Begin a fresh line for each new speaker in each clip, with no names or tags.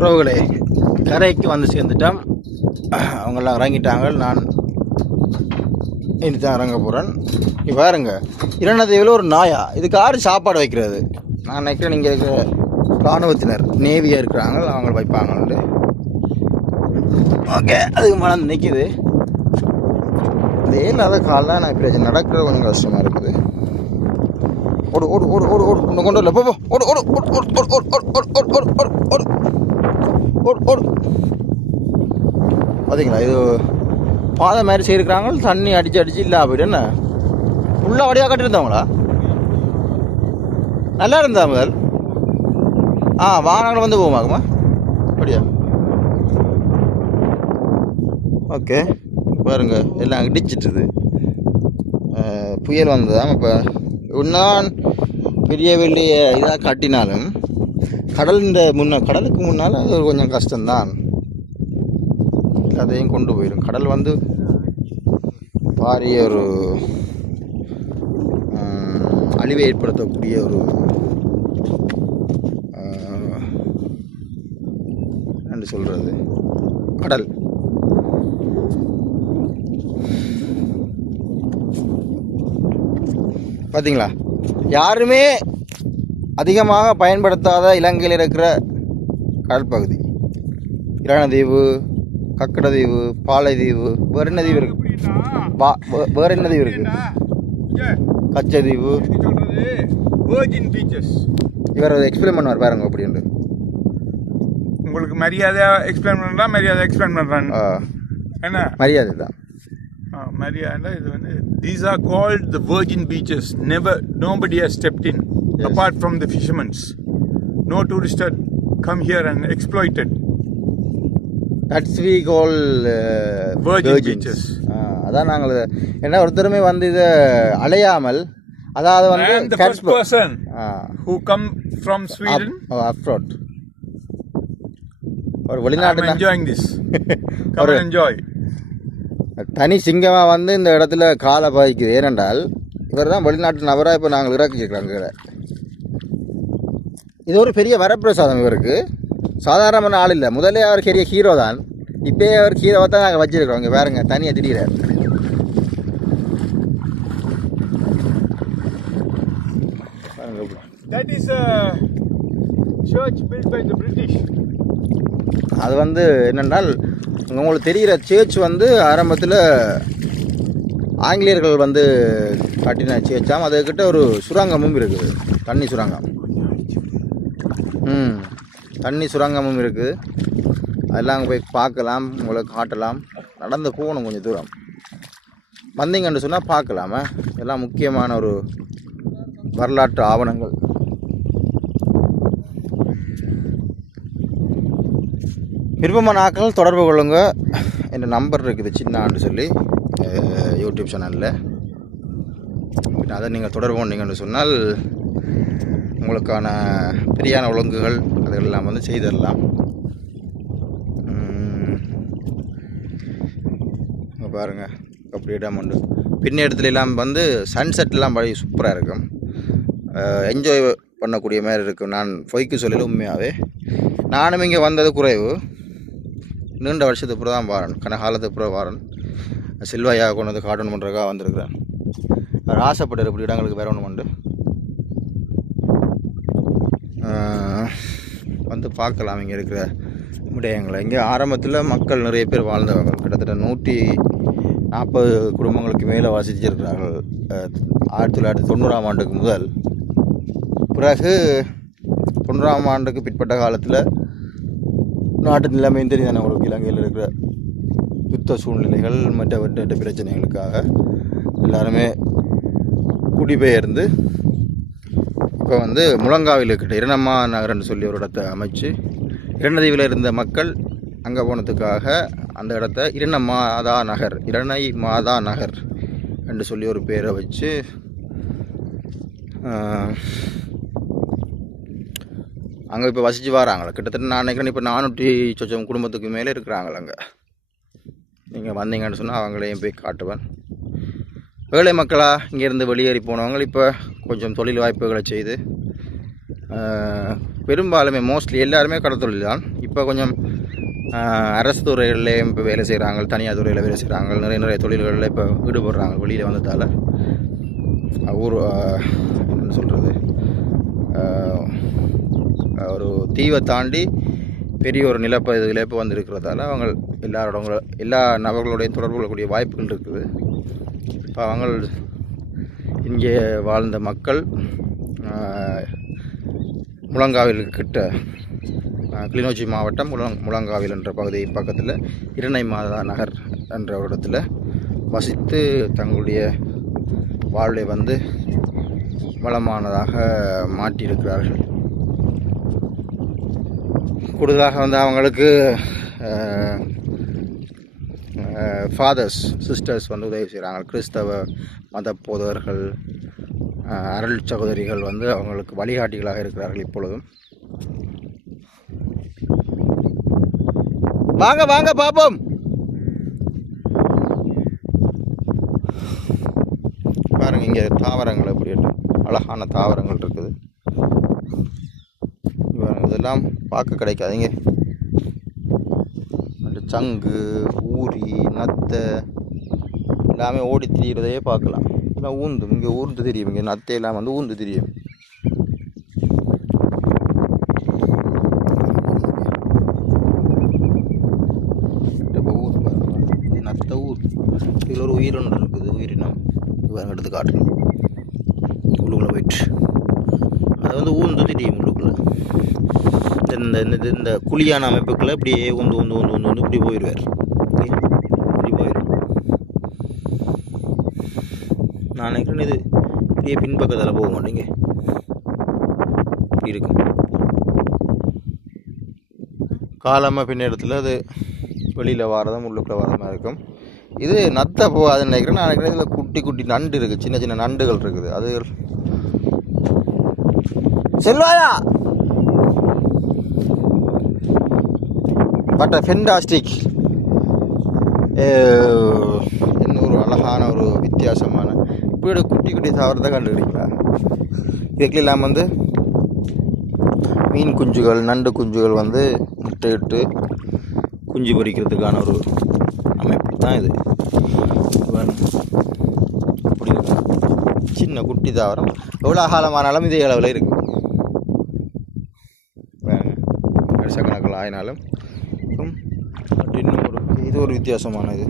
உறவுகளே கரைக்கு வந்து சேர்ந்துட்டோம் அவங்கெல்லாம் இறங்கிட்டாங்க நான் இனி தான் இறங்க போகிறேன் இங்கே பாருங்க இரண்டாவது ஒரு நாயா இதுக்கு யாரு சாப்பாடு வைக்கிறது நான் நினைக்கிறேன் நீங்கள் இருக்கிற இராணுவத்தினர் நேவியாக இருக்கிறாங்க அவங்க வைப்பாங்கன்ட்டு ஓகே அதுக்கு மனம் நிற்கிது அதே இல்லாத காலில் நான் இப்படி நடக்கிறது கொஞ்சம் கஷ்டமாக இருக்குது ஓடு ஓடு ஓடு ஓடு ஓடு இன்னும் கொண்டு வரல போ போ ஓடு ஓடு ஓடு ஓடு ஓடு ஓடு ஓடு ஓடு ஓடு ஓடு ஓடு ஓடு பார்த்தீங்களா இது பாதை மாதிரி செய்யிருக்கிறாங்க தண்ணி அடிச்சு அடிச்சு இல்லை போயிட்டு என்ன? ஃபுல்லாக வடியாக கட்டியிருந்தவங்களா நல்லா இருந்தா முதல். ஆ வாகனங்கள் வந்து போகுமாக்குமா அப்படியா? ஓகே. பாருங்க எல்லாம் இடிச்சிட்டுது புயல் வந்ததாம். இப்போ இன்னும் பெரிய பெரிய இதாக கட்டினாலும் கடல் இந்த முன்ன கடலுக்கு முன்னால் அது கொஞ்சம் கஷ்டம்தான். அதையும் கொண்டு போயிடும் கடல் வந்து பாரிய ஒரு அழிவை ஏற்படுத்தக்கூடிய ஒரு என்று என்ன சொல்கிறது கடல். பார்த்தீங்களா யாருமே அதிகமாக பயன்படுத்தாத இலங்கையில் இருக்கிற கடல் பகுதி இராணதீவு கக்கடதீவு பாலைதீவு வேற என்ன தீவு இருக்கு? வேற என்ன தீவு இருக்கு? கச்சதீவு இவர் எக்ஸ்பிளைன் பண்ணுவார் பாருங்க அப்படின்ட்டு
உங்களுக்கு மரியாதை எக்ஸ்பிளைன் பண்ணுறா மரியாதை எக்ஸ்பிளைன் பண்ணுறாங்க என்ன?
மரியாதை தான்.
மரியாதை. இது வந்து these are called the virgin beaches never nobody has stepped in
yes.
apart from the fishermen's. No tourist had come here and
exploited. That's we
call virgins
அதான் நாங்கள் ஏன்னா ஒருத்தருமே வந்து இதை அலையாமல் அதாவது வந்து
first person who come from Sweden
abroad ஒரு வெளிநாட்டு
என்ஜாயிங் திஸ்
ஒரு
என்ஜாய்
தனி சிங்கமாக வந்து இந்த இடத்துல காலை பாய்க்குது. ஏனென்றால் இவர் தான் வெளிநாட்டு நபராக இப்போ நாங்கள் இறக்கிருக்கிறாங்க இது ஒரு பெரிய வரப்பிரசாதம் இவருக்கு. சாதாரணமான ஆள் இல்லை. முதல்ல அவர் பெரிய ஹீரோ தான். இப்போயே அவர் ஹீரோவை தான் நாங்கள் வச்சிருக்கிறோம். இங்கே பாருங்க தனியாக திடீர்
That is a church built by the British.
அது வந்து என்னென்னால் உங்களுக்கு தெரிகிற சேர்ச் வந்து ஆரம்பத்தில் ஆங்கிலேயர்கள் வந்து கட்டின சேர்ச்சாம் அதுக்கிட்ட ஒரு சுரங்கமும் இருக்குது. தண்ணி சுரங்கம். ம். தண்ணி சுரங்கமும் இருக்குது அதெல்லாம் அங்கே போய் பார்க்கலாம். உங்களுக்கு காட்டலாம். நடந்து போகணும் கொஞ்சம் தூரம். வந்தீங்கன்னு சொன்னால் பார்க்கலாமா? இதெல்லாம் முக்கியமான ஒரு வரலாற்று ஆவணங்கள். விருப்பமான ஆக்கள் தொடர்பு கொள்ளுங்க. என் நம்பர் இருக்குது சின்னான்னு சொல்லி யூடியூப் சேனலில் அதை நீங்கள் தொடர்பு பண்ணீங்கன்னு சொன்னால் உங்களுக்கான பிரியான ஒழுங்குகள் அதெல்லாம் வந்து செய்திடலாம். இங்கே பாருங்கள் அப்படி இடம் உண்டு. பின்ன இடத்துல எல்லாம் வந்து சன்செட்லாம் பழைய சூப்பராக இருக்கும். என்ஜாய் பண்ணக்கூடிய மாதிரி இருக்கும். நான் பொய்க்கு சொல்லல உண்மையாகவே நானும் இங்கே வந்தது குறைவு. நீண்ட வருஷத்துக்கு அப்புறம் தான் வாரன். கனகாலத்துக்கு அப்புறம் வாரன். செல்வாயாக கொண்டு வந்து கார்ட்டூன் பண்ணுறதுக்காக வந்திருக்கிறேன். அவர் ஆசைப்பட்டார் இப்படி இடங்களுக்கு வேற ஒன்று உண்டு வந்து பார்க்கலாம் இங்கே இருக்கிற விடயங்களை. இங்கே ஆரம்பத்தில் மக்கள் நிறைய பேர் வாழ்ந்தவங்க கிட்டத்தட்ட நூற்றி நாற்பது குடும்பங்களுக்கு மேலே வசிச்சிருக்கிறார்கள் ஆயிரத்தி தொள்ளாயிரத்தி தொண்ணூறாம் ஆண்டுக்கு முதல். பிறகு தொண்ணூறாம் ஆண்டுக்கு பிற்பட்ட காலத்தில் நாட்டு நிலைமையும் தெரியும் உங்களுக்கு? இலங்கையில் இருக்கிற யுத்த சூழ்நிலைகள் மற்ற மற்ற பிரச்சனைகளுக்காக எல்லாருமே குடிபெயர்ந்து இப்போ வந்து முழங்காவில் இருக்கிற இரணம்மா நகர்னு சொல்லி ஒரு இடத்தை அமைச்சு இரணதீவில் இருந்த மக்கள் அங்கே போனதுக்காக அந்த இடத்த இரண மாதா நகர் இரணை மாதா நகர் என்று சொல்லி ஒரு பேரை வச்சு அங்கே இப்போ வசித்து வராங்களே? கிட்டத்தட்ட நான் நினைக்கிறேன் இப்போ நானூற்றி சொச்சம் குடும்பத்துக்கு மேலே இருக்கிறாங்களே அங்கே? நீங்கள் வந்தீங்கன்னு சொன்னால் அவங்களையும் போய் காட்டுவேன். வேலை மக்களாக இங்கேருந்து வெளியேறி போனவங்க இப்போ கொஞ்சம் தொழில் வாய்ப்புகளை செய்து பெரும்பாலுமே மோஸ்ட்லி எல்லாருமே கடத்தொழில் தான். இப்போ கொஞ்சம் அரசு துறைகளில் இப்போ வேலை செய்கிறாங்க தனியார் துறையில் வேலை செய்கிறாங்க நிறைய நிறைய தொழில்களில் இப்போ ஈடுபடுறாங்க வெளியில் வந்ததால். ஊர் என்ன சொல்கிறது ஒரு தீவை தாண்டி பெரிய ஒரு நிலப்பகுதியில் இப்போ வந்திருக்கிறதால அவங்க எல்லாரோட எல்லா நபர்களுடையும் தொடர்பு கொள்ளக்கூடிய வாய்ப்புகள் இருக்குது. இப்போ அவங்க இங்கே வாழ்ந்த மக்கள் முழங்காவில் கிட்ட கிளிநொச்சி மாவட்டம் முழங் முழங்காவில் என்ற பகுதி பக்கத்தில் இரணை மாதா நகர் என்ற ஒரு இடத்துல வசித்து தங்களுடைய வாழ்வை வந்து வளமானதாக மாற்றியிருக்கிறார்கள். கூடுதலாக வந்து அவங்களுக்கு ஃபாதர்ஸ் சிஸ்டர்ஸ் வந்து உதவி செய்கிறாங்க கிறிஸ்தவ மத போதவர்கள் அருள் சகோதரிகள் வந்து அவங்களுக்கு வழிகாட்டிகளாக இருக்கிறார்கள் இப்பொழுதும். வாங்க வாங்க பாப்போம் பாருங்க இங்கே தாவரங்கள் எப்படி அழகான தாவரங்கள் இருக்குது. இதெல்லாம் பார்க்க கிடைக்காதுங்க சங்கு ஊரி நத்தை எல்லாமே ஓடி திரியிறதையே பார்க்கலாம். எல்லாம் ஊந்து இங்கே ஊர்ந்து தெரியும் இங்கே நத்தையெல்லாம் வந்து ஊந்து தெரியும் இப்போ ஊர் பாருங்க. இது நத்தை ஊர் இதில் ஒரு உயிரினம் இருக்குது உயிரினம் இது பாருங்க எடுத்து காட்டுறேன் உள்ளுக்குள்ளே போயிட்டு அது வந்து ஊந்து தெரியும் உள்ளுக்குள்ளே இந்த இந்த இந்த- குழியான அமைப்புக்குள்ளே இப்படியே உந்து உந்து உந்து உந்து உந்து இப்படி போயிடுவார் இப்படி போயிடும் நான் நினைக்கிறேன் இது இப்படியே பின்பக்கத்தில் போக மாட்டேங்க. இப்படி இருக்கும். காலமாக பின்னெடுத்துல அது வெளியில் வாரதும் உள்ளுக்குள்ளே வாரதாக இருக்கும். இது நத்தை அது நினைக்கிறேன். நான் நினைக்கிறேன் இதில் குட்டி குட்டி நண்டு இருக்குது சின்ன சின்ன நண்டுகள் இருக்குது. அது செல்வாயா? பட் ஃபென்டாஸ்டிக் என்ன ஒரு அழகான ஒரு வித்தியாசமான இப்படி குட்டி குட்டி தாவரத்தை கண்டுக்கிறீங்களா இதுக்கு இல்லாமல் வந்து மீன் குஞ்சுகள் நண்டு குஞ்சுகள் வந்து முட்டையிட்டு குஞ்சு பொரிக்கிறதுக்கான ஒரு அமைப்பு தான் இது. இப்படி சின்ன குட்டி தாவரம் எவ்வளோ காலமானாலும் இதே அளவில் இருக்குது வருஷக்கணக்கில் ஆயினாலும் ஒரு வித்தியாசமானது. ஒரு வித்தியாசமான இது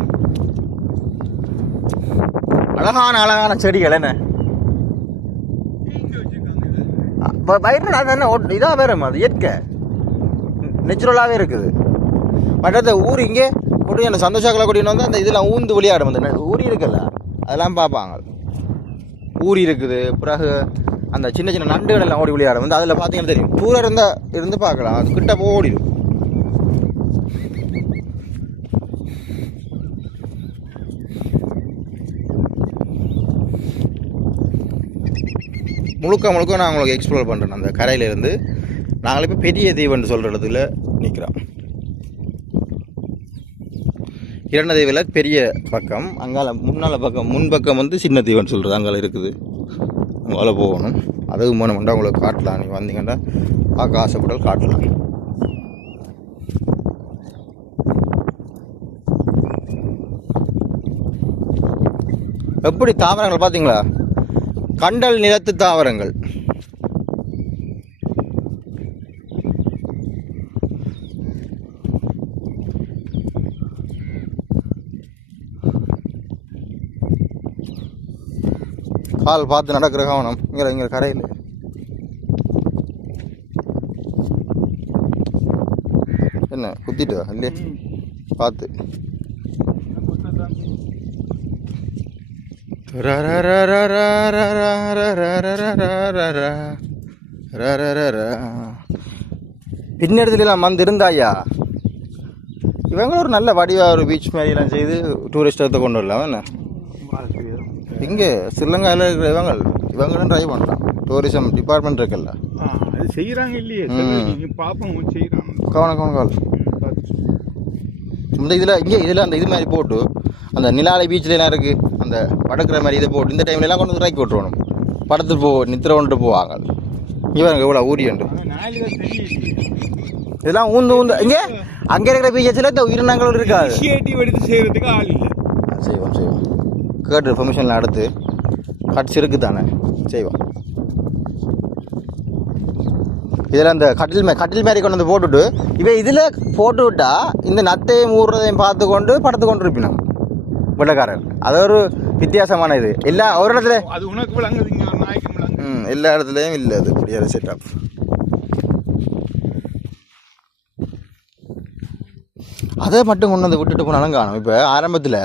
அழகான அழகான செடிகள் என்ன? வயிற்று அது என்ன இதாக வேறு அது இயற்கை. நேச்சுரலாகவே இருக்குது. மற்ற ஊர் இங்கே கொடி அந்த சந்தோஷங்களை கொடின்னு வந்து அந்த இதெல்லாம் ஊந்து விளையாடும். அந்த நெ- இருக்குல்ல அதெல்லாம் பார்ப்பாங்க. ஊரி இருக்குது பிறகு அந்த சின்ன சின்ன நண்டுகள் எல்லாம் ஓடி விளையாடும். வந்து அதில் பார்த்தீங்கன்னா தெரியும். தூரம் இருந்தால் இருந்து பார்க்கலாம். அது கிட்ட போய் முழுக்க முழுக்க நான் உங்களுக்கு எக்ஸ்ப்ளோர் பண்ணுறேன் அந்த கரையிலேருந்து நாங்கள் இப்போ பெரிய தீவுன்னு சொல்கிற இடத்துல நிற்கிறோம் இரண்ட தீவில் பெரிய பக்கம் அங்கால முன்னால் பக்கம் முன்பக்கம் வந்து சின்ன தீவுன்னு சொல்கிறது அங்கால இருக்குது. அங்கால போகணும். அதுவும் வேணுமெண்டா உங்களுக்கு காட்டலாம். நீங்கள் வந்தீங்கன்னா பார்க்க ஆசைப்பட்டால் காட்டலாம். எப்படி தாமரங்கள் பார்த்தீங்களா? கண்டல் நிலத்து தாவரங்கள். கால் பார்த்து நடக்கிற கவனம் இங்கே இங்கே கரையில். என்ன குத்திட்டா? இல்லையே. பார்த்து. பின்னெடுத்துலாம் வந்து இருந்தாயா இவங்க ஒரு நல்ல வடிவா ஒரு பீச் மாதிரி எல்லாம் செய்து டூரிஸ்ட் இடத்த கொண்டு வரலாம் என்ன? இங்கே ஸ்ரீலங்காவில் இருக்கிற இவங்க இவங்களும் ட்ரை பண்ணலாம் டூரிசம் டிபார்ட்மெண்ட் இருக்குல்ல.
அது செய்யறாங்க இல்லையே.
ம்.
நீங்க பாப்போம் செய்யறாங்க
கவனம் கவனம் கால் இந்த இதில் இங்கே இதில் அந்த இது மாதிரி போட்டு அந்த நிலாலை பீச்சில் எல்லாம் இருக்குது அந்த படக்கிற மாதிரி இதை போட்டு இந்த டைம்ல எல்லாம் கொண்டு வந்து இறக்கி விட்டுருவணும் படத்துக்கு போ நித்திர கொண்டு போவாங்க இங்கே பாருங்க எவ்வளோ ஊரியண்டு இதெல்லாம் ஊந்து ஊந்து இங்கே? அங்கே இருக்கிற பீச்சஸில் இந்த உயிரினங்கள் இருக்காது.
எடுத்து செய்யறதுக்கு ஆள் இல்லை.
செய்வோம் செய்வோம். கேட்டு பெர்மிஷனில் அடுத்து. கட்ஸ் இருக்குது தானே செய்வோம். இதில் அந்த கட்டில் மே கட்டில் மாரி கொண்டு வந்து போட்டுவிட்டு இவன் இதில் போட்டு விட்டா இந்த நத்தையும் ஊறுறதையும் பார்த்து கொண்டு படுத்து கொண்டு இருப்பினோம். வெள்ளக்காரர். அது ஒரு வித்தியாசமான இது. எல்லா ஒரு இடத்துல
அது உனக்கு விளங்குது இங்க ஒரு நாய்க்கு விளங்கு
ம் எல்லா இடத்துலையும் இல்லை அது. இப்படியான செட்டப் அதை மட்டும் கொண்டு வந்து விட்டுட்டு போனாலும் காணும் இப்போ ஆரம்பத்தில்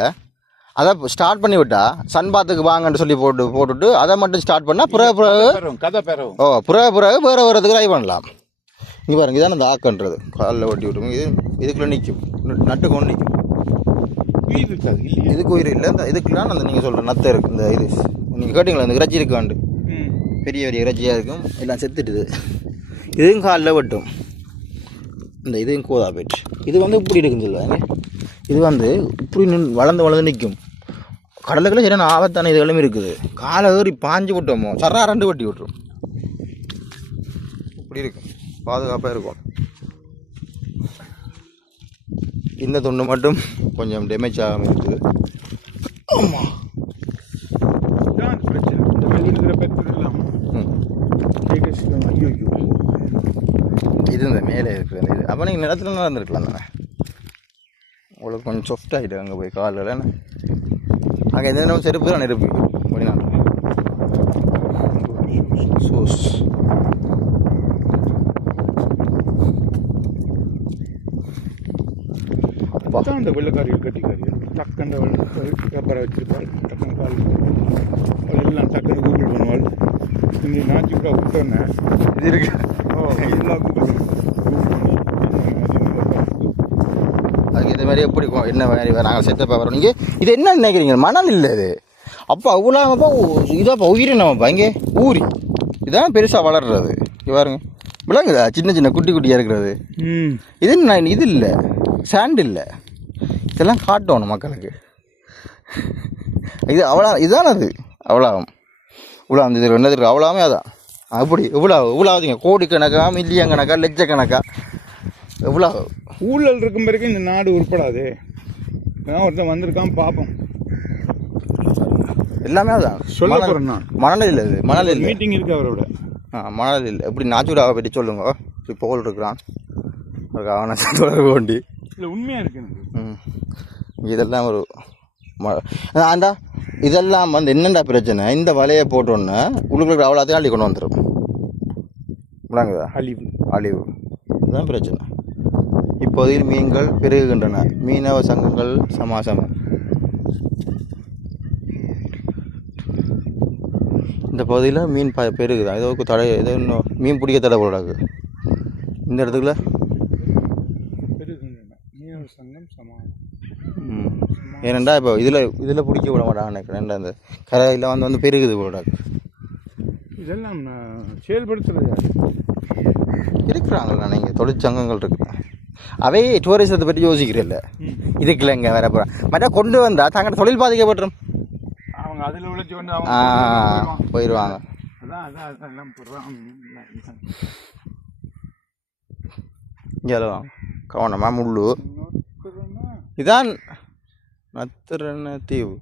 அதை ஸ்டார்ட் பண்ணி விட்டா சன் பாத்துக்கு வாங்கன்னு சொல்லி போட்டு போட்டுட்டு அதை மட்டும் ஸ்டார்ட் பண்ணால் பிறகு பிறகு
கதை பெறவும்
ஓ பிறகு பிறகு வேறு வரதுக்கு ட்ரை பண்ணலாம். இங்கே பாருங்க இதான இந்த ஆக்கன்றது. காலில் ஒட்டி விட்டுங்க இது இதுக்குள்ளே நிற்கும் நட்டு கொண்டு நிற்கும்
உயிர் இருக்காது இல்லையா?
இதுக்கு உயிர் இல்லை? இந்த இதுக்குலாம் அந்த நீங்கள் சொல்கிற நத்தை இருக்குது இந்த இது. நீங்கள் கேட்டிங்களா இந்த இறைச்சி இருக்காண்டு பெரிய பெரிய இறைச்சியாக இருக்கும் எல்லாம் செத்துட்டுது. இதுவும் காலில் வெட்டும். இந்த இதுவும் கோதா போயிட்டு. இது வந்து இப்படி இருக்குன்னு சொல்லுவாங்க இது வந்து இப்படி நின் வளர்ந்து வளர்ந்து நிற்கும். கடலுக்குள்ள சரியான ஆபத்தான இதுகளும் இருக்குது. காலை ஏறி பாஞ்சு விட்டோமோ சரா ரெண்டு வெட்டி விட்டுரும். இப்படி இருக்கும் பாதுகாப்பாக இருக்கும். இந்த துண்டு மட்டும் கொஞ்சம் டேமேஜ் ஆகாமல் இருக்குது. ஆமாம் இது இந்த மேலே இருக்குது அந்த இது. அப்போ நீங்கள் நிலத்துல நடந்துருக்கலாம் தானே? உங்களுக்கு கொஞ்சம் சாஃப்ட் ஆகிட்டு அங்கே போய் காலில் அங்கே எந்த நேரம் செருப்பு தான் நெருப்பு. வெளிநாட்டில். சூஸ்
அதான் அந்த வெள்ளக்காரிகள் கட்டிக்காரி டக்குன்ற ரப்பரை வச்சிருப்பாள். டக்குன்னு கால் எல்லாம் டக்குன்னு கூகுள் பண்ணுவாள். இங்கே நாச்சு கூட விட்டோன்னே
இது இருக்கு.
எல்லாம் கூகுள்
அதுக்கு இந்த மாதிரி எப்படி என்ன மாதிரி நாங்கள் செத்தப்பா வரோம் நீங்கள் இது என்ன நினைக்கிறீங்க? மணல் இல்லை இது. அப்போ அவ்வளோப்பா இதாப்பா உயிரினமாப்பா இங்கே ஊரி. இதான் பெருசாக வளர்றது. பாருங்க. விளங்குதா சின்ன சின்ன குட்டி குட்டியாக இருக்கிறது.
ம்.
இது நான் இது இல்லை. சாண்ட் இல்லை. இதெல்லாம் காட்டணும் மக்களுக்கு. இது அவ்வளோ இதுதான் அது? அவ்வளோவும் இவ்வளோ அந்த இது என்னது? இருக்கு அவ்வளோவே அதான். அப்படி இவ்வளோ இவ்வளோ ஆகுதுங்க கோடிக்கணக்கா மில்லியன் கணக்கா லட்சக்கணக்கா. எவ்வளோ
ஊழல் இருக்கும் பிறகு இந்த நாடு உருப்படாது. ஒருத்தன் வந்திருக்கான் பார்ப்போம்
எல்லாமே அதான்.
சொல்ல
மணல்-
நான்.
இல்லை இது. மணல் இல்லை.
மீட்டிங் இருக்கு அவரோட.
ஆ மணல் இல்லை. எப்படி நாச்சுடாவை பற்றி சொல்லுங்க. இப்படி போல் இருக்கிறான். அதுக்கு அவனை தொடர்பு கொண்டு.
இல்லை உண்மையாக இருக்கு எனக்கு.
ம். இதெல்லாம் ஒரு ஆண்டா இதெல்லாம் வந்து என்னண்டா பிரச்சனை? இந்த வலையை போட்டோன்னே உள்ளுக்குள்ள அவ்வளோத்தையும் அள்ளி கொண்டு வந்துடும் விளங்குதா?
அழிவு.
அழிவு. இதுதான் பிரச்சனை. இப்போதையில் மீன்கள் பெருகுகின்றன. மீனவ சங்கங்கள் சமாசமம் இந்த பகுதியில் மீன் ப பெருகுதா? ஏதோ தடை ஏதோ இன்னும் மீன் பிடிக்க தடை போடாது இந்த இடத்துக்குள்ள ஏனெண்டா இப்போ இதில் இதில் பிடிக்க விட மாட்டாங்க நினைக்கிறேன். இந்த கரையில் வந்து வந்து பெருகுது போடாது
இதெல்லாம் செயல்படுத்துறது
இருக்கிறாங்களா நீங்கள் தொழிற்சங்கங்கள் இருக்கு. அவை டூரிசத்தை பற்றி யோசிக்கிறதில்ல.
ம்.
இதுக்குள்ள இங்கே வர போகிறேன் மற்ற கொண்டு வந்தால் தங்களோட தொழில் பாதிக்கப்பட்டுரும்.
அவங்க அதில் உழைச்சி அவங்க
போயிடுவாங்க.
அதான்
இங்கே கவனமா முள்ளு. இதான் நத்திரன தீவு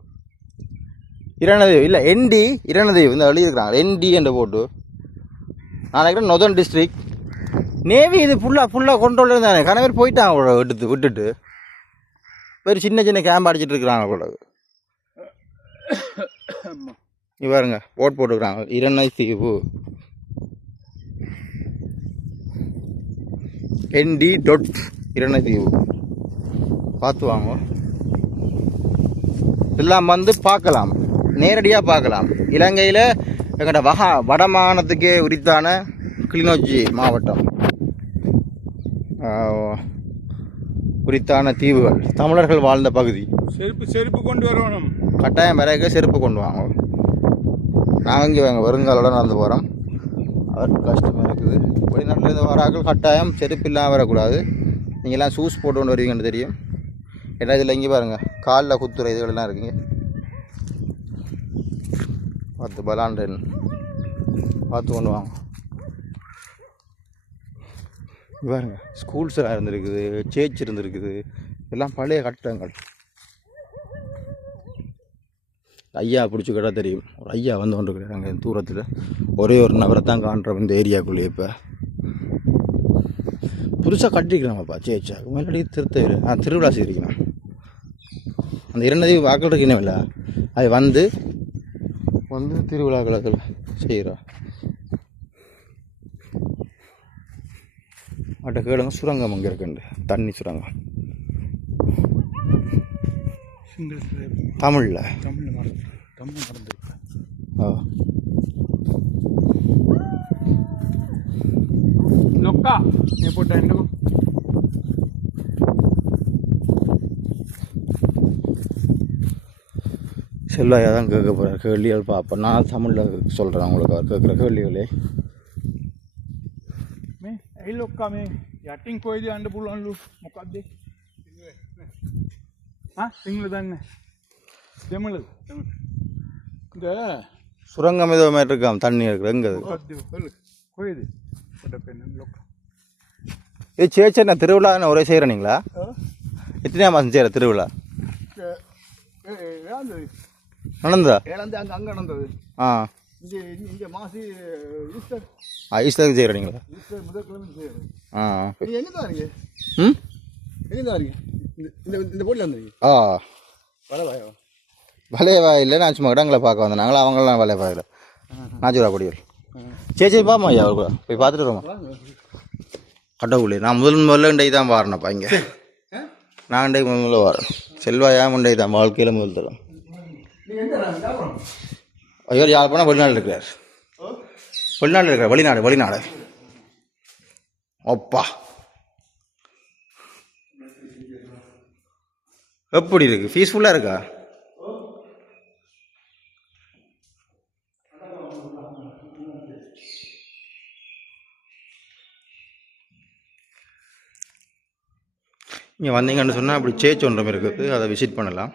இரணதீவு இல்லை என்டி இரணதீவு இந்த எழுதியிருக்கிறாங்க என்டி என்ற போட்டு. நான் நினைக்கிறேன் நொதன் டிஸ்ட்ரிக்ட் நேவி இது ஃபுல்லாக ஃபுல்லாக கொண்டோல் இருந்தானே. கணவர் போயிட்டாங்க அவ்வளோ விட்டுட்டு விட்டுட்டு. பேர் சின்ன சின்ன கேம்ப் அடிச்சிட்டு இருக்கிறாங்க அவ்வளோ
ஆமாம்
பாருங்க போட் போட்டுருக்குறாங்க இரணை தீவு என்டி டொட் இரணை தீவு பார்த்து வாங்க. எல்லாம் வந்து பார்க்கலாம். நேரடியாக பார்க்கலாம். இலங்கையில் எங்கள்ட வகா வடமாகாணத்துக்கே உரித்தான கிளிநொச்சி மாவட்டம். உரித்தான தீவுகள். தமிழர்கள் வாழ்ந்த பகுதி.
செருப்பு செருப்பு கொண்டு வரணும்.
கட்டாயம் பிறகு செருப்பு கொண்டு வாங்க. நாங்கள் இங்கே வாங்க வருங்காலோட நடந்து போகிறோம் அவருக்கு கஷ்டமாக இருக்குது. வெளிநாட்டிலேருந்து வராக்கள் கட்டாயம் செருப்பு இல்லாமல் வரக்கூடாது. நீங்கள்லாம் ஷூஸ் போட்டு கொண்டு வருவீங்கன்னு தெரியும். ஏன்னா இதில் இங்கே பாருங்கள் காலில் குத்துற இதுகளெல்லாம் இருக்குங்க. பார்த்து பலாண்டன். பார்த்து கொண்டு வாங்க. பாருங்க ஸ்கூல்ஸ் எல்லாம் இருந்திருக்குது சேர்ச் இருந்திருக்குது. எல்லாம் பழைய கட்டடங்கள் ஐயா பிடிச்சி கேட்டா தெரியும். ஒரு ஐயா வந்து கொண்டு அங்கே தூரத்தில். ஒரே ஒரு நபரை தான் காண்றோம் இந்த ஏரியாக்குள்ளேயே இப்போ. புதுசாக கட்டிருக்கலாமாப்பா சேச்சா முன்னாடி திருத்த ஆ திருவிழா செய்திருக்கலாம். அந்த இரண்டதி வாக்கள் இருக்கணும் இல்லை அது வந்து வந்து திருவிழாக்கள் செய்கிறா அட்ட கேளுங்க சுரங்கம் அங்கே இருக்குண்டு தண்ணி சுரங்கம். தமிழில்.
தமிழில் மறந்து தமிழ் மறந்துருப்பேன்.
ஆ.
லொக்கா நீ போட்ட என்ன
செல்வாயா தான் கேட்க போகிறார் கேள்விகள் பார்ப்பேன் நான் தமிழில் சொல்கிறேன் உங்களுக்கு அவர் கேட்குற கேள்விகளே
මේ ඇයි ලොක්කා මේ යටින් කොයිද අන්න පුළුවන්ලු මොකක්ද සිංහල දන්න දෙමල இந்த
சுரங்கம் ஏதோ மாதிரி இருக்காம் தண்ணி இருக்குது எங்கே அது
මොකක්ද හොල කොයිද පොට පෙන්න ලොක්ක
இது சேச்சண்ணா திருவிழான்னு ஒரே செய்கிறீங்களா எத்தனையா மாதம் செய்கிற திருவிழா நடந்ததா?
அங்கே அங்கே நடந்தது.
ஆ.
இங்கே இங்கே மாசி ஈஸ்டர்.
ஆ ஈஸ்டருக்கு செய்கிறீங்களா
ஈஸ்டர்
ஆ.
எங்கே தான் இருக்கீங்க
ம்?
எங்கே தான் இருக்கீங்க இந்த இந்த இந்த போட்டில் வந்துருக்கீங்க
ஆ.
வரவாயோ
வலையவா இல்லை நான் சும்மா இடங்களை பார்க்க வந்தேன். நாங்களும் அவங்களாம் வலையவா இல்லை நாச்சுரா கொடிகள். சரி சரி பாமா ஐயா அவருக்கு போய் பார்த்துட்டு வருமா கடவுளே நான் முதல் முதல்ல இண்டை தான் வாரேனப்பா இங்கே. நான் இண்டை முதல்ல வரேன். செல்வாயா முண்டை தான் வாழ்க்கையில் முதல் தரும்
நீங்கள்
ஐயோ யார் போனால் வெளிநாடு இருக்கிறார். வெளிநாடு இருக்கிறார் வெளிநாடு வெளிநாடு. அப்பா. எப்படி இருக்கு? பீஸ்ஃபுல்லாக இருக்கா? இங்கே வந்தீங்கன்னு சொன்னால் அப்படி சேச் ஒன்றும் இருக்குது. அதை விசிட் பண்ணலாம்.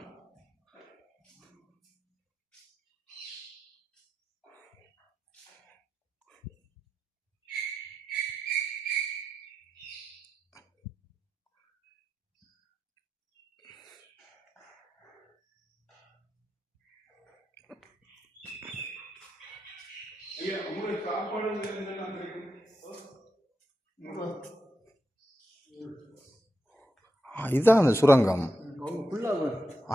இதுதான் அந்த சுரங்கம்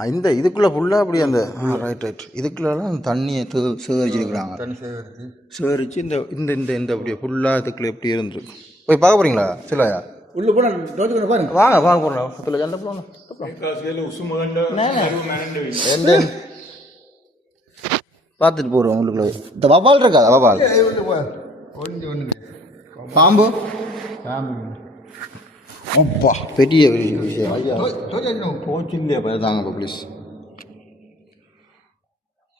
இந்த இதுக்குள்ளே ஃபுல்லாக அப்படி அந்த ரைட் ரைட் இதுக்குள்ளெல்லாம் அந்த தண்ணியை தே- சேகரிச்சிருக்கிறாங்க.
தண்ணி சேகரித்து
இந்த இந்த இந்த இந்த அப்படியே ஃபுல்லாக இதுக்குள்ளே எப்படி இருந்திருக்கு போய் பார்க்க போகிறீங்களா சிலையா?
உள்ளே போனால் டோஜ் பாருங்க.
வாங்க போகிறோம் அதில் சண்டை போகணும் எந்த? பார்த்துட்டு போகிறோம் உங்களுக்குள்ள இந்த வவால் இருக்காதா வவால்
ஒன்று
பாம்பு? அப்பா பெரிய விஷயம் ஐயா. போச்சு இல்லையா பயதாங்க இப்போ ப்ளீஸ்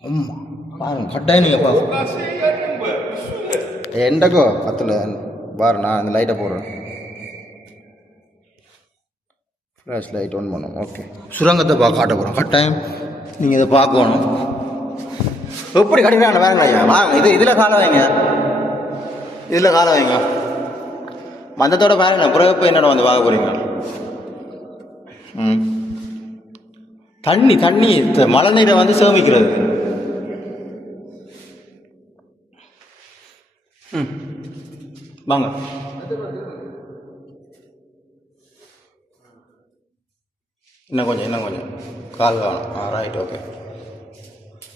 அம்மா பாருங்க கட்டாயம் நீங்கள் பாருங்க. எண்டக்கோ பத்தில் பாரு நான் இந்த லைட்டை போடுறேன். ஃப்ளாஷ் லைட் ஆன் பண்ணும் ஓகே சுரங்கத்தை பார்க்க காட்ட போகிறோம் கட்டாயம் நீங்கள் இதை பார்க்கணும். எப்படி கட்டிக்கிறாங்க வேறங்க ஐயா? வாங்க இது இதில் காலை வைங்க. இதில் காலை வைங்க. மந்தத்தோட பாருங்க பிறகு போய் என்னடா வந்து பார்க்க போறீங்க ம். தண்ணி தண்ணி மழை நீரை வந்து சேமிக்கிறது. ம். வாங்க. இன்னும் கொஞ்சம் இன்னும் கொஞ்சம். கால் வேணும் ஆ ரைட் ஓகே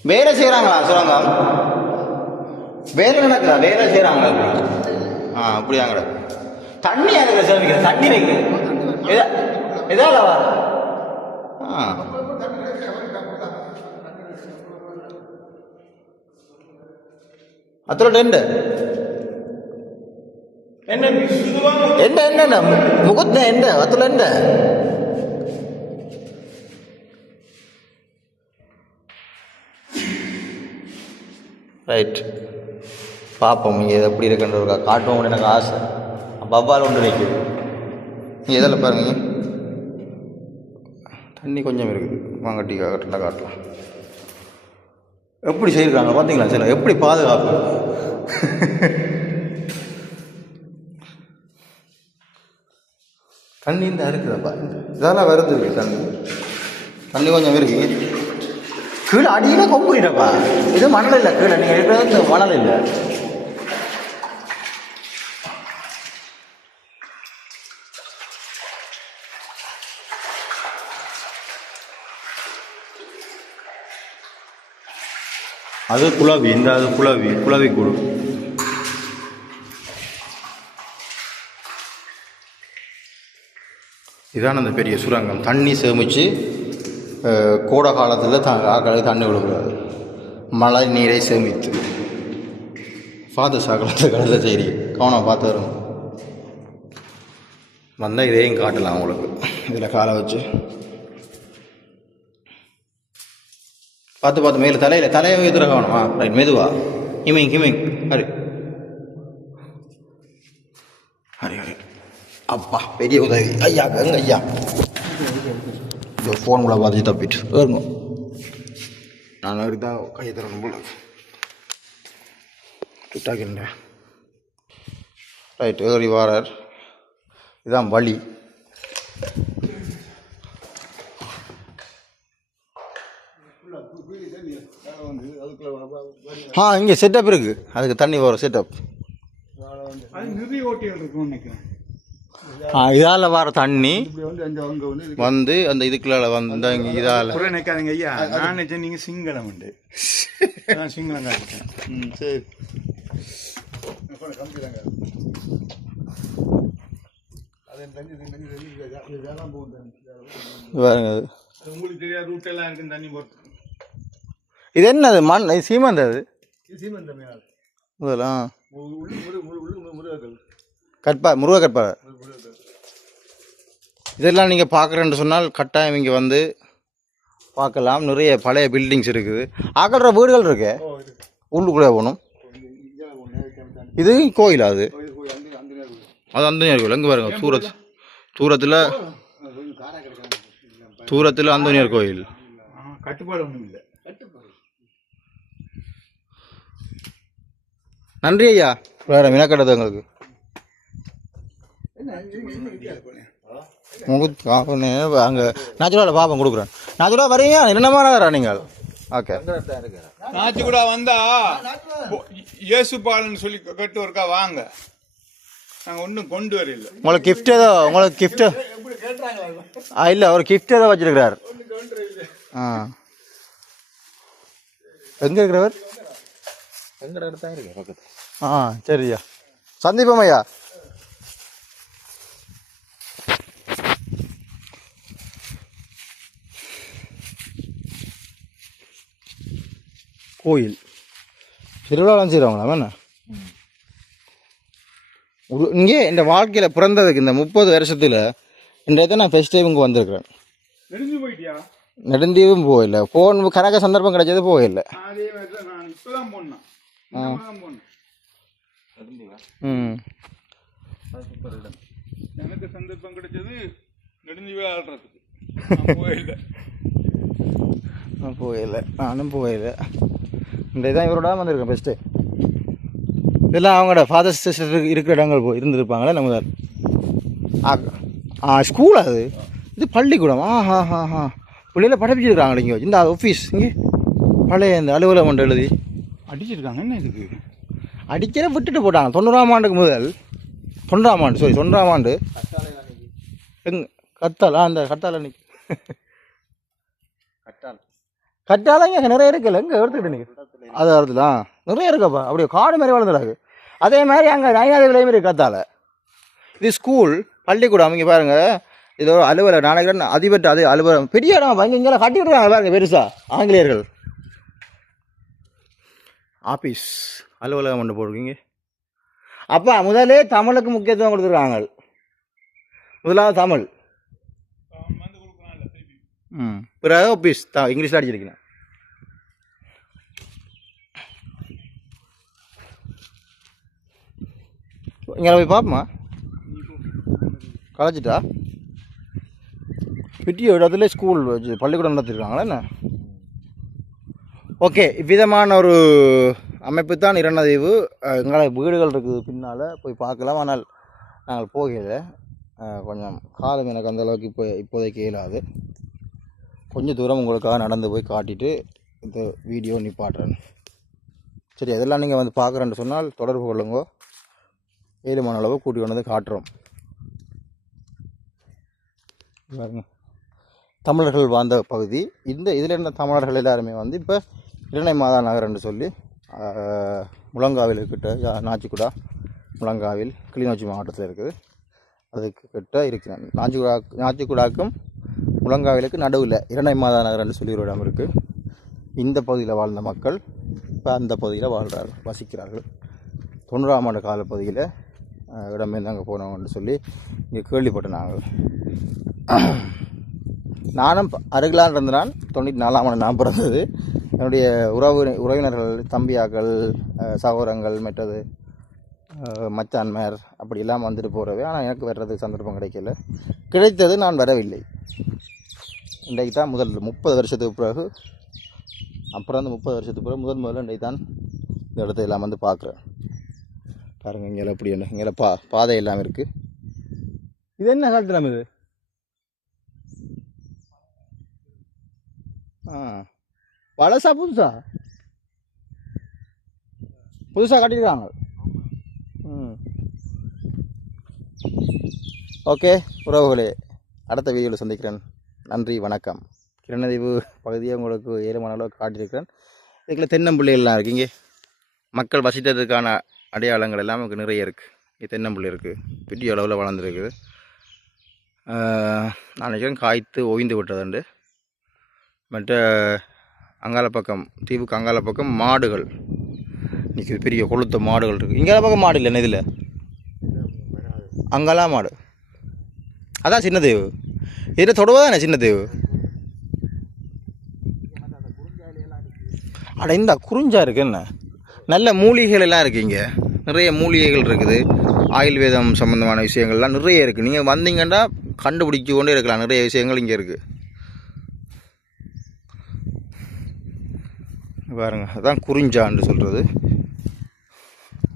வேலை செய்கிறாங்களா சுரங்கம் வேலை நடக்குதா? வேலை செய்கிறாங்களா ஆ அப்படியாங்கடா. தண்ணி அதுக்கு சேமிக்கிற தண்ணி வைக்க இதால வர அத்தோட என்ன என்ன என்ன என்ன முகத்த என்ன அத்தோட என்ன ரைட். பார்ப்போம் இங்கே எப்படி இருக்குன்றதுக்கா காட்டுவோம் எனக்கு ஆசை. பப்பால் ஒன்று நீங்கள் எதில் பாருங்க. தண்ணி கொஞ்சம் இருக்குது வாங்க டீ காட்டலாம் காட்டலாம். எப்படி செய்யிருக்காங்க பார்த்தீங்களா? சில எப்படி பாதுகாப்பு? தண்ணி இந்த இருக்குதப்பா இதெல்லாம் வருது இருக்கு தண்ணி. தண்ணி கொஞ்சம் இருக்கு. கீழே அடியில் கொம்புறிட்டப்பா இது மணல் இல்லை கீழே. நீங்கள் இருக்கிறது மணல் இல்லை. அது குழவி இந்த அது குழவி குழவி கூடு. இதான் அந்த பெரிய சுரங்கம். தண்ணி சேமித்து கோடை காலத்தில் த ஆக்களுக்கு தண்ணி விடக்கூடாது மழை நீரை சேமித்து. ஃபாதர் சாக்கலத்தை கடலில் சரி கவனம் பார்த்து வரும். வந்தால் இதையும் காட்டலாம் அவங்களுக்கு இதில் காலை வச்சு. பார்த்து பார்த்து மேலே தலையில் தலையை எதிராக கவனமா. ரைட் மெதுவா. இமிங் இமிங். ஹரி ஹரி ஹரி அப்பா பெரிய உதவி. ஐயா கங்க ஐயா. ஃபோன் கூட பார்த்து தப்பிட்டு. ஏறுங்க. நான் அதுக்கு தான் கையை தரணும் போல துட்டாக்கின்றேன் ரைட் ஏறி வாரர். இதுதான் வழி. ஆ இங்கே செட்டப் இருக்கு. அதுக்கு தண்ணி வரும் செட்டப் ஆ இதால் வர தண்ணி
வந்து அந்த அவங்க வந்து இதுக்கு
வந்து அந்த இதுக்குள்ள வந்து இங்கே இதால்.
நினைக்காதீங்க ஐயா. நான் நினைச்சேன் நீங்க சிங்களம் உண்டு. நான் சிங்களம் காட்டுறேன் ம் சரி. உங்களுக்கு தெரியாத ரூட் எல்லாம் இருக்கு தண்ணி போட்டு.
இது என்னது? மண் இது சீமந்த அது முதலா கற்பா முருக கற்பா இதெல்லாம் நீங்கள் பார்க்குறேன்னு சொன்னால் கட்டாயம் இங்கே வந்து பார்க்கலாம் நிறைய பழைய பில்டிங்ஸ் இருக்குது ஆக்கல்ற வீடுகள் இருக்கு உள்ளுக்குள்ளே போகணும் இது கோயில் அது அது அந்தனியார் கோயில் எங்கே பாருங்க சூரத் சூரத்தில் சூரத்தில் அந்தனியார் கோயில்
கட்டுப்பாடு ஒன்றும் இல்லை
நன்றி ஐயா வேற மினக்கட்டது எங்களுக்கு முகுத் அங்கே நேச்சுரலாக பாப்பம் கொடுக்குறேன். நேச்சுரலாக வரீங்க? என்னமா நீங்கள் ஓகே.
நாச்சு கூட வந்தா போ- இயேசு பாலன்னு சொல்லி கட்டு ஒருக்கா வாங்க. நாங்கள் ஒன்றும் கொண்டு வரல.
உங்களுக்கு கிஃப்ட் ஏதோ உங்களுக்கு கிஃப்ட் ஆ இல்லை ஒரு கிஃப்ட் ஏதோ வச்சிருக்கிறார். ஆ. எங்கே இருக்கிறவர்? எங்கட இடத்தான் இருக்கு பக்கத்து ஆ சரியா சந்தீபம் ஐயா. கோயில். திருவிழாலாம் செய்கிறவங்களா என்ன? ஒரு- இங்கே இந்த வாழ்க்கையில் பிறந்ததுக்கு இந்த முப்பது வருஷத்தில் இன்றைய நான் ஃபஸ்ட் டைம் இங்கே வந்திருக்கிறேன். நெடுந்தீவும் போகல. ஃபோன் கணக்க சந்தர்ப்பம் கிடைச்சது போகல.
எனக்கு சந்தர்ப்பம் கிடைச்சது நெடுஞ்சு ஆடுறதுக்கு நான் போயில்லை
நான் போகல. நானும் போகல. இன்றைய தான் இவரோட தான் வந்திருக்கேன் ஃபஸ்ட்டு இதெல்லாம் அவங்களோட ஃபாதர் சிஸ்டர் இருக்கிற இடங்கள் போய் இருந்திருப்பாங்களே நம்ம தான் ஆ ஆ ஸ்கூல் அது. இது பள்ளிக்கூடம். ஆ ஹா ஹா ஹா பிள்ளையில படிப்பிச்சிருக்காங்க இங்கே. இந்த ஆஃபீஸ் இங்கே. பழைய இந்த அலுவலகம் ஒன்று எழுதி.
அடிச்சிருக்காங்க. என்ன இதுக்கு?
அடிக்கவே விட்டுட்டு போட்டாங்க. தொண்ணூறாம் ஆண்டுக்கு முதல். தொண்ணூறாம் ஆண்டு சாரி தொண்ணூறாம் ஆண்டு. எங் கத்தால் ஆ, அந்த கத்தால் அன்னைக்கு. கட்டால் கட்டால இங்கே நிறைய இருக்குல்ல? எங்கே எடுத்துக்கிட்டு நீங்கள் அது ஆ நிறைய இருக்குப்பா அப்படியே காடு மாதிரி வளர்ந்துடாது அதே மாதிரி அங்கே நயனாதிவிலையும் இருக்கு கத்தால இது ஸ்கூல் பள்ளிக்கூடம். இங்கே பாருங்க. இது ஒரு அலுவலர் நாளைக்கு அதிபர் அது அலுவலகம். பெரிய இடம். இங்கே இங்கே கட்டி விடுறாங்க பாருங்க பெருசா. ஆங்கிலேயர்கள். ஆபீஸ் அலுவலகம் ஒன்று போட்டிருக்கீங்க. அப்போ முதலே தமிழுக்கு முக்கியத்துவம் கொடுத்துருக்காங்க. முதலாவது தமிழ். ம். பிறகு ஆபீஸ் த இங்கிலீஷில் அடிச்சிருக்கேன் இங்கே போய் பார்ப்போமா கலைச்சிட்டா பெரிய இடத்துல ஸ்கூல் வச்சு பள்ளிக்கூடம் நடத்திருக்காங்களா என்ன? ஓகே இவ்விதமான ஒரு அமைப்பு தான் இரண்டதீவு எங்களால் வீடுகள் இருக்குது பின்னால் போய் பார்க்கலாம். ஆனால் நாங்கள் போகல. கொஞ்சம் காலம் எனக்கு அந்த அளவுக்கு இப்போ இப்போதைக்கு இயலாது. கொஞ்சம் தூரம் உங்களுக்காக நடந்து போய் காட்டிட்டு இந்த வீடியோ நிப்பாட்டுறேன். சரி இதெல்லாம் நீங்கள் வந்து பார்க்குறேன்னு சொன்னால் தொடர்பு கொள்ளுங்கோ. ஏழுமான அளவு கூட்டி கொண்டு வந்து காட்டுறோம். பாருங்க. தமிழர்கள் வாழ்ந்த பகுதி. இந்த இதில் இருந்த தமிழர்கள் எல்லாருமே வந்து இப்போ இரணை மாதா நகர்ன்னு சொல்லி முழங்காவில் கிட்ட நாச்சிக்குடா முழங்காவில் கிளிநொச்சி மாவட்டத்தில் இருக்குது. அதுக்கு கிட்ட இருக்கிறேன். நாச்சிக்குடா நாச்சிக்குடாக்கும் முழங்காவிலுக்கு நடுவில் இரணை மாதா நகர்ன்னு சொல்லி ஒரு இடம் இருக்குது இந்த பகுதியில் வாழ்ந்த மக்கள் இப்போ அந்த பகுதியில் வாழ்கிறார்கள் வசிக்கிறார்கள். தொண்ணூறாம் ஆண்டு கால பகுதியில் இடமே அங்கே போனவங்கன்னு சொல்லி இங்கே கேள்விப்பட்டேன் நாங்கள். நானும் ப- அருகிலான் இருந்தனான் தொண்ணூற்றி நாலாம் ஆண்டு நான் பிறந்தது. என்னுடைய உறவு உறவினர்கள் தம்பியாக்கள் சகோதரங்கள் மற்றது அஹ், மச்சான்மார் அப்படி எல்லாம் வந்துட்டு போகிறவே ஆனால் எனக்கு வர்றதுக்கு சந்தர்ப்பம் கிடைக்கல. கிடைத்தது நான் வரவில்லை. இன்றைக்கு தான் முதல் முப்பது வருஷத்துக்கு பிறகு அப்புறம் அந்த முப்பது வருஷத்துக்கு பிறகு முதல் முதல்ல இன்றைக்கு தான் இந்த இடத்த எல்லாம் வந்து பார்க்குறேன். பாருங்கள் இங்கே எப்படி என்ன இங்கே பா பாதை எல்லாம் இருக்குது இது என்ன காலத்தில் இது ஆ. பழசா புதுசா? புதுசாக கட்டியிருக்காங்க. ம். ஓகே உறவுகளே அடுத்த வீடியோவில் சந்திக்கிறேன். நன்றி வணக்கம். கிரணதீவு பகுதியை உங்களுக்கு ஏழுமான அளவுக்கு காட்டியிருக்கிறேன். இதுக்குள்ள தென்னம்பிள்ளைகள்லாம் இருக்கீங்க. மக்கள் வசித்ததுக்கான அடையாளங்கள் எல்லாம் நமக்கு நிறைய இருக்குது இது தென்னம்பிள்ளை இருக்குது பெரிய அளவில் வளர்ந்துருக்குது. நான் நினைக்கிறேன் காய்த்து ஓய்ந்து விட்டதுண்டு. மற்ற அங்கால பக்கம் தீவுக்கு அங்கால பக்கம் மாடுகள் நிற்கிது பெரிய கொளுத்த மாடுகள் இருக்குது இங்கால பக்கம் மாடு இல்லை இதில்? அங்கெல்லாம் மாடு. அதான் சின்ன தேவு இதில் தொடுவதானே சின்ன தேவு அட இந்த குறிஞ்சா இருக்கு என்ன? நல்ல மூலிகைகள் எல்லாம் இருக்குது இங்கே. நிறைய மூலிகைகள் இருக்குது. ஆயுர்வேதம் சம்மந்தமான விஷயங்கள்லாம் நிறைய இருக்குது நீங்கள் வந்தீங்கன்னா கண்டுபிடிச்சு கொண்டே இருக்கலாம். நிறைய விஷயங்கள் இங்கே இருக்குது பாருங்க அதான் குறிஞ்சான்னு சொல்கிறது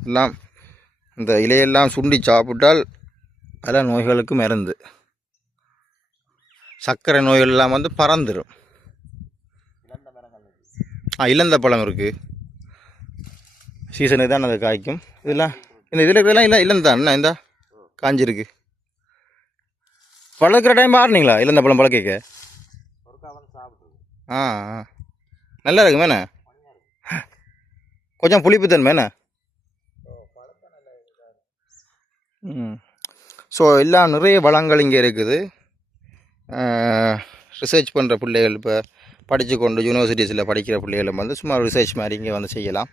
எல்லாம் இந்த இலையெல்லாம் சுண்டி சாப்பிட்டால் பல நோய்களுக்கு மருந்து. சர்க்கரை நோய்கள் எல்லாம் வந்து பறந்துடும் ஆ இளந்த பழம் இருக்குது சீசனுக்கு தான் அது காய்க்கும். இதெல்லாம் இந்த இதில் இருக்கிறதெல்லாம் இல்லை இளந்தான் என்ன இந்த காஞ்சிருக்கு. பழக்கிற டைம் பாருனீங்களா இளந்த பழம் பழக்க ஆ ஆ. நல்லா இருக்கு மேனே கொஞ்சம் புளிப்பு தன்மைண்ணே ம். ஸோ எல்லாம் நிறைய வளங்கள் இங்கே இருக்குது. ரிசர்ச் பண்ணுற பிள்ளைகள் இப்போ படித்து கொண்டு யூனிவர்சிட்டிஸில் படிக்கிற பிள்ளைகளும் வந்து சும்மா ரிசர்ச் மாதிரி இங்கே வந்து செய்யலாம்.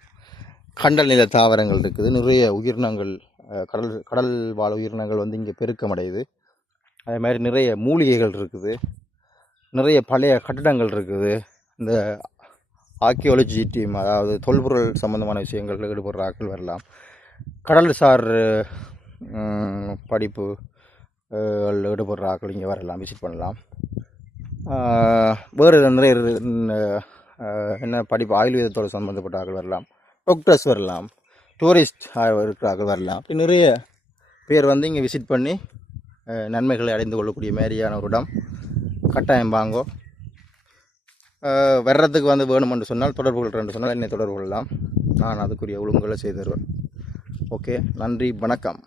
கண்டல் நில தாவரங்கள் இருக்குது. நிறைய உயிரினங்கள் கடல் கடல் வாழ் உயிரினங்கள் வந்து இங்கே பெருக்கமடையுது அதே மாதிரி நிறைய மூலிகைகள் இருக்குது. நிறைய பழைய கட்டிடங்கள் இருக்குது. இந்த ஆர்கியாலஜி டீம் அதாவது தொல்பொருள் சம்மந்தமான விஷயங்களில் ஈடுபடுற ஆட்கள் வரலாம். கடல்சார் சார் படிப்பு ஈடுபடுற ஆட்கள் இங்கே வரலாம் விசிட் பண்ணலாம். வேறு நிறைய என்ன படிப்பு ஆயுர்வேதத்தோடு சம்மந்தப்பட்ட ஆட்கள் வரலாம். டாக்டர்ஸ் வரலாம். டூரிஸ்ட் இருக்கிற ஆட்கள் வரலாம். அப்படி நிறைய பேர் வந்து இங்கே விசிட் பண்ணி நன்மைகளை அடைந்து கொள்ளக்கூடிய மாதிரியான ஒரு இடம். கட்டாயம் வாங்கோ. வர்றதுக்கு வந்து வேணுமென்று சொன்னால் தொடர்பு கொள்கிறேன் சொன்னால் என்னை தொடர்பு கொள்ளலாம் நான் அதுக்குரிய ஒழுங்குகளை செய்து தருவேன். ஓகே நன்றி வணக்கம்.